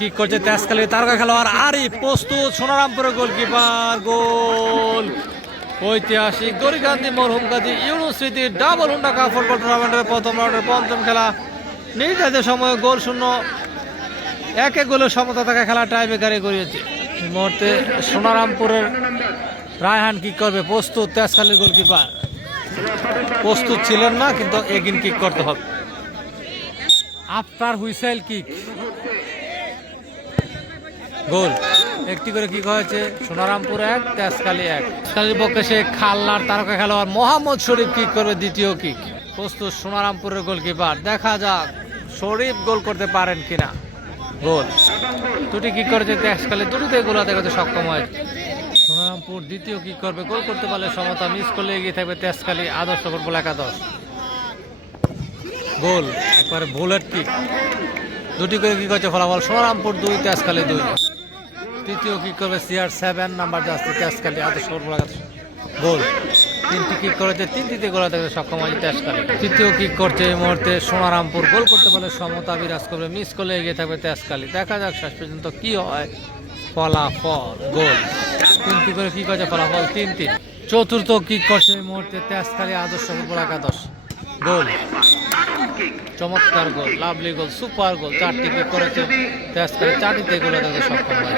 কি করছে তেজকালি তারকা খেলোয়াড় আরিফ? প্রস্তুত সোনারামপুরের গোলকিপার, গোল। ঐতিহাসিক গরিকান্দি মরহুম কাজী স্মৃতি, ডাবল হুন্ডা কাপ ফুটবল টুর্নামেন্টের প্রথম রাউন্ডের পঞ্চম খেলা। নির্ধারিত সময়ে গোল শূন্য, এক গোলের সমতা থাকা খেলা টাই বেকারে করিয়েছে এই মুহূর্তে সোনারামপুরের রায়হান কি করবে? প্রস্তুত তেজখালির গোলকিপার। প্রস্তুত ছিলেন না, কিন্তু এগিন কিক করতে হবে। After whistle kick goal. একটি করে কি হয়েছে সোনারামপুর এক তেজকালি এক। তেজকালির পক্ষে সে খাল্লার তারকা খেলোয়াড় মোহাম্মদ শরীফ কিক করবে দ্বিতীয় কিক। প্রস্তুত সোনারামপুরের গোলকিপার। দেখা যাক শরীফ গোল করতে পারেন কিনা। গোল। দুটি কিক করেছে তেজকালি দুটিতে গোল করতে সক্ষম হয়েছে। সোনারামপুর দ্বিতীয় কিক করবে। গোল করতে পারলে সমতা মিস করলে এগিয়ে থাকবে তেজকালি আদর্শ ফুটবল একাদশ। গোল। একবারে বুলেট কিক। দুটি করে কি করছে ফলাফল? সোনারামপুর দুই তেজকালি দুই। তৃতীয় কিক করবে সিআর সেভেন নাম্বার যাচ্ছে তেজকালি আদর্শ গোল তিনটি কিক করেছে তিনটিতে গোল থেকে সক্ষম হয়েছে তেজকালি তৃতীয় কিক করছে এই মুহূর্তে সোনারামপুর। গোল করতে পারলে সমতা বিরাজ করবে মিস করলে এগিয়ে থাকবে তেজকালি দেখা যাক শেষ পর্যন্ত কি হয়। ফলাফল গোল। তিনটি করে কি করছে ফলাফল তিন তিন চতুর্থ কিক করছে এই মুহূর্তে তেজকালি আদর্শ ফুটবল একাদশ। গোল। চমৎকার গোল, লাভলি গোল, সুপার গোল, চারটি কিক করেছে চারটিতে গোলে তাকে সক্ষম হয়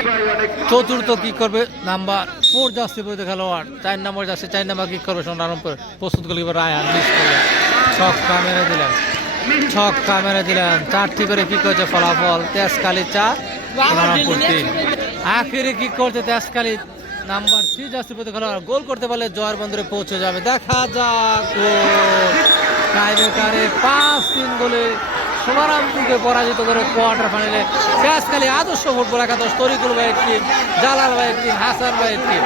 চতুর্থ কি করবে? নাম্বার ফোর যাচ্ছে বইতে খেলোয়াড়। চার নম্বর যাচ্ছে চার নাম্বার কি করবে? সোনারামপুর প্রস্তুত গোলকিপার রায়হান মিস করলেন ছক্কা মেরে দিলেন, ছক্কা মেরে দিলেন। চারটি করে কি করেছে? ফলাফল তেজকালি চার সোনারামপুর তিন। আখেরে কি করছে তেজকালি নাম্বার থ্রি যাচ্ছে বইতে খেলোয়াড় গোল করতে পারলে জয়ের বন্দরে পৌঁছে যাবে। দেখা যাক। গোল টাইব্রেকারে পাঁচ তিন গোলে সোনারামপুরকে পরাজিত করে কোয়ার্টার ফাইনালে। শেষকালে আদর্শ ফুটবল একাদশ তরিকুল ভাইয়ের টিম জালাল ভাইয়ের টিম হাসান ভাইয়ের টিম